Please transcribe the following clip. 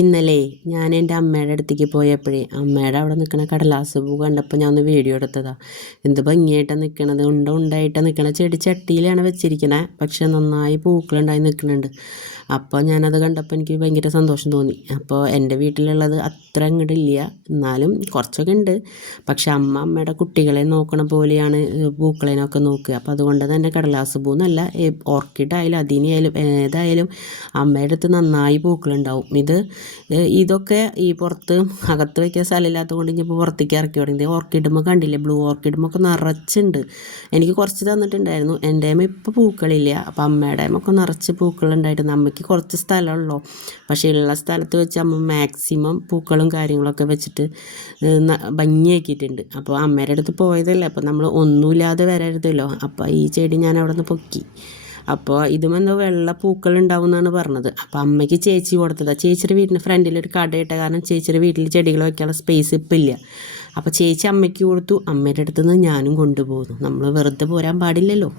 ഇന്നലെ ഞാൻ എൻ്റെ അമ്മയുടെ അടുത്തേക്ക് പോയപ്പോഴേ അമ്മയുടെ അവിടെ നിൽക്കുന്ന കടലാസ് പൂ കണ്ടപ്പോൾ ഞാൻ ഒന്ന് വീഡിയോ എടുത്തതാണ്. എന്ത് ഭംഗിയായിട്ടാണ് നിൽക്കണത്, ഉണ്ടായിട്ടാണ് നിൽക്കണത്. ചെടി ചട്ടിയിലാണ് വെച്ചിരിക്കണേ, പക്ഷെ നന്നായി പൂക്കളുണ്ടായി നിൽക്കുന്നുണ്ട്. അപ്പോൾ ഞാനത് കണ്ടപ്പോൾ എനിക്ക് ഭയങ്കര സന്തോഷം തോന്നി. അപ്പോൾ എൻ്റെ വീട്ടിലുള്ളത് അത്ര അങ്ങോട്ട് ഇല്ല, എന്നാലും കുറച്ചൊക്കെ ഉണ്ട്. പക്ഷെ അമ്മയുടെ കുട്ടികളെ നോക്കണ പോലെയാണ് പൂക്കളേനൊക്കെ നോക്കുക. അപ്പോൾ അതുകൊണ്ട് തന്നെ കടലാസ് പൂ എന്നല്ല, ഓർക്കിഡായാലും അതിനായാലും ഏതായാലും അമ്മയുടെ അടുത്ത് നന്നായി പൂക്കളുണ്ടാവും. ഇതൊക്കെ ഈ പുറത്ത് അകത്ത് വയ്ക്കാൻ സ്ഥലമില്ലാത്തത് കൊണ്ട് ഇനിയിപ്പോൾ പുറത്തേക്ക് ഇറക്കി തുടങ്ങി. ഓർക്കിഡുമ്പോൾ കണ്ടില്ലേ, ബ്ലൂ ഓർക്കിഡുമൊക്കെ നിറച്ചുണ്ട്. എനിക്ക് കുറച്ച് തന്നിട്ടുണ്ടായിരുന്നു. എൻ്റെ ഇപ്പോൾ പൂക്കളില്ല, അപ്പം അമ്മയുടെ ഒക്കെ നിറച്ച് പൂക്കളുണ്ടായിട്ടുണ്ട്. അമ്മയ്ക്ക് കുറച്ച് സ്ഥലമുള്ളൂ, പക്ഷേ ഉള്ള സ്ഥലത്ത് വെച്ച് അമ്മ മാക്സിമം പൂക്കളും കാര്യങ്ങളൊക്കെ വെച്ചിട്ട് ഭംഗിയാക്കിയിട്ടുണ്ട്. അപ്പോൾ അമ്മയുടെ അടുത്ത് പോയതല്ലേ, അപ്പോൾ നമ്മൾ ഒന്നുമില്ലാതെ വരരുതല്ലോ. അപ്പോൾ ഈ ചെടി ഞാൻ അവിടെ നിന്ന് പൊക്കി. അപ്പോൾ ഇതുമെന്തോ വെള്ള പൂക്കൾ ഉണ്ടാവും എന്നാണ് പറഞ്ഞത്. അപ്പോൾ അമ്മയ്ക്ക് ചേച്ചി കൊടുത്തതാണ്. ചേച്ചിയുടെ വീടിൻ്റെ ഫ്രണ്ടിലൊരു കടയിട്ട കാരണം ചേച്ചിയുടെ വീട്ടിൽ ചെടികൾ വയ്ക്കാനുള്ള സ്പേസ് ഇപ്പം ഇല്ല. അപ്പോൾ ചേച്ചി അമ്മയ്ക്ക് കൊടുത്തു. അമ്മയുടെ അടുത്ത് നിന്ന് ഞാനും കൊണ്ടുപോകുന്നു. നമ്മൾ വെറുതെ പോരാൻ പാടില്ലല്ലോ.